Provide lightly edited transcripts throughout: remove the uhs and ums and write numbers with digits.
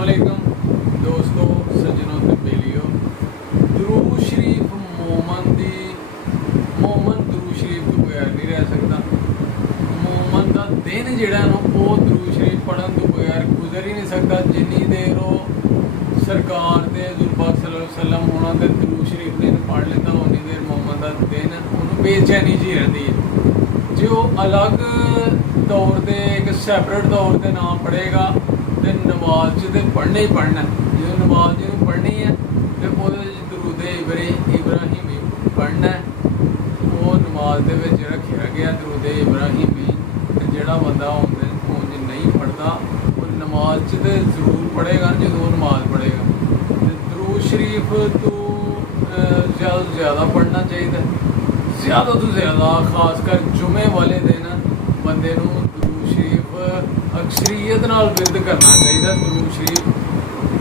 अस्सलामुअलैकुम दोस्तों, सज्जनों ते बेलियो। दुरूद शरीफ मोमन दुरूद शरीफ तो बगैर नहीं रह सकता। मोमन का दिन जिहड़ा ना वो दुरूद शरीफ पढ़न तो बगैर गुजर ही नहीं सकता। जिन्नी देर वो सरकार के हज़ूर पाक सल्लल्लाहु अलैहि वसल्लम होना ते दुरूद शरीफ दिन पढ़ लेता, उन्नी देर मोमन का दिन उन्होंने बेचैनी जी रहती है। जो अलग तौर पर एक सैपरेट तौर पर ना पढ़ेगा तो नमाज तो पढ़ना ही पढ़ना। जो नमाज जो पढ़नी है तो वो दरूद इब्राहिमी पढ़ना है। वो नमाज के रखा गया दरूद इब्राहिमी। जोड़ा बंदा उंज नहीं पढ़ता वो नमाज तो जरूर पढ़ेगा जो नमाज पढ़ेगा। तो दरूद शरीफ तो ज़्यादा तो ज़्यादा पढ़ना चाहिए, ज़्यादा तो ज़्यादा, खासकर जुमे वाले दिन बंदे दरूद शरीफ अक्सरीयत नाल विरद करना चाहिए। दरूद शरीफ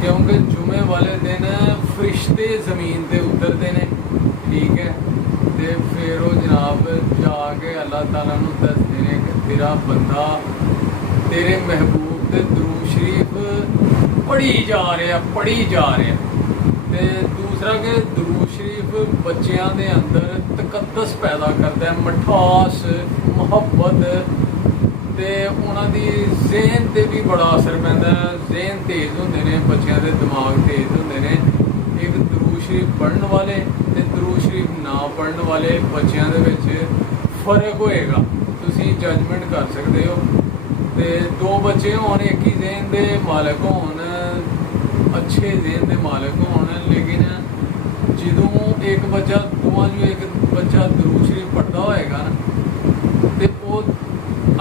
क्योंकि जुमे वाले दिन फरिश्ते ज़मीन पर उतरते हैं, ठीक है। तो फिर वो जनाब जाके अल्लाह ताला नूं दसदे ने कि तेरा बंदा तेरे महबूब के दरूद शरीफ पढ़ी जा रहा। तो दूसरा कि दरूद शरीफ बच्चों के अंदर तकद्दस पैदा करता है, मिठास मुहब्बत, तो उन्होंने ज़हन पर भी बड़ा असर पैदा है। ज़हन तेज़ होंगे ने, बच्चों के दिमाग तेज़ होंगे ने। एक दरूद शरीफ पढ़ने वाले तो दरूद शरीफ ना पढ़ने वाले बच्चों के फर्क होएगा, तुसी जजमेंट कर सकते हो। तो दो बच्चे होने एक ही ज़हन के मालक होन, अच्छे ज़हन के मालक होन, लेकिन जो एक बच्चा दोवां जो एक बच्चा दरूद शरीफ पढ़ता होएगा ना तो वो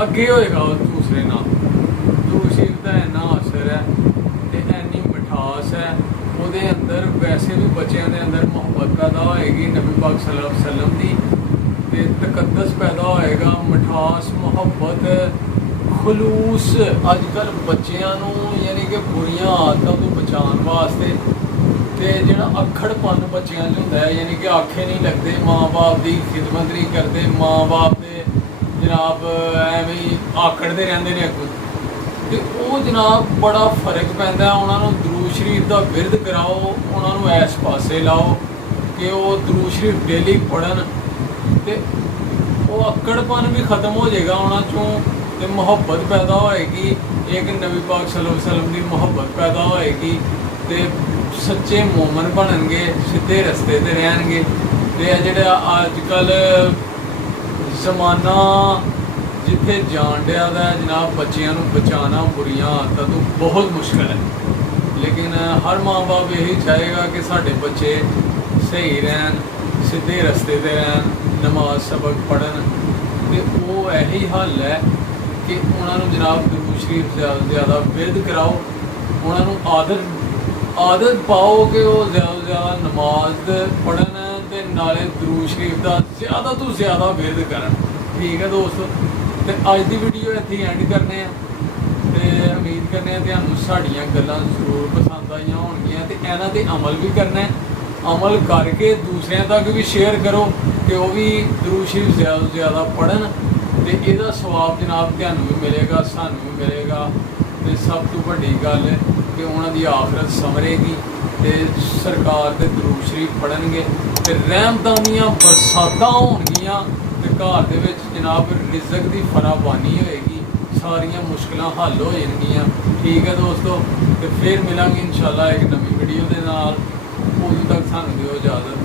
अगे होएगा दूसरे नाल। दरूद शरीफ का इन्ना असर है तो इन्नी मिठास है वो अंदर। वैसे भी बच्चों के अंदर मुहब्बत पैदा होएगी नबी पाक सल्लल्लाहु अलैहि वसल्लम की, तो तकद्दस पैदा होएगा, मिठास मुहब्बत खलूस। अजकल बच्चों यानी कि बुरियां आदतों तो बचाने वास्ते तो जो अखड़पन बच्चों होंदा है, यानी कि आखे नहीं लगते, माँ बाप की खिदमत नहीं करते, माँ बाप के जनाब एवं आकड़ते रहते हैं अगों। तो वो जनाब बड़ा फर्क पैंदा। उन्होंने दरूद शरीफ का विरद कराओ, उन्होंने इस पासे लाओ कि वो दरूद शरीफ डेली पढ़न, तो वो अक्कड़पन भी खत्म हो जाएगा उन्होंने चों, तो मुहब्बत पैदा होएगी। एक नबी पाक सल्लल्लाहु अलैहि वसल्लम की मुहब्बत पैदा होएगी, तो सच्चे मोमन बननगे, सीधे रस्ते ते रहनगे। तो जो अजकल जमाना जिथे जान दिया जनाब बच्चों बचाना बुरियां आदतों तो बहुत मुश्किल है, लेकिन हर माँ बाप यही चाहेगा कि साढ़े बच्चे सही रहन, सीधे रस्ते पर रहन, नमाज सबक पढ़न। तो वो यही हल है कि उन्होंने जनाब दरूद शरीफ ज़्यादा से ज़्यादा विरद कराओ, उन्होंने आदत पाओ कि वो ज़्यादा से ज़्यादा नमाज पढ़न तो नाले दरूद शरीफ का ज़्यादा तो ज़्यादा विरद करन। ठीक है दोस्तों, तो अज की वीडियो इत्थे एंड करने तो उम्मीद करने तुहानूं साड़ियां गल्लां जरूर पसंद आईयां होणगियां, तो इन्हां ते अमल भी करना है। अमल करके दूसरों तक भी शेयर करो कि वो भी दरूद शरीफ ज़्यादा तो ज़्यादा पढ़न, तो यदा सवाब जनाब तुहानूं भी मिलेगा, सानूं भी मिलेगा। तो सब तो वड्डी गल कि उन्हां दी आखरत संवरेगी, तो सरकार के दरूद शरीफ पढ़नगे, तो रहमतां दीयां बरसातां होणगियां, तो घर दे विच जनाब रिज़क की फराबानी होएगी, सारियां मुश्किलां हल हो जाएंगियां। ठीक है दोस्तों, तो फिर मिलांगे इंशाअल्लाह एक नवी वीडियो के नाल। उदों तक सानूं दिओ इजाज़त।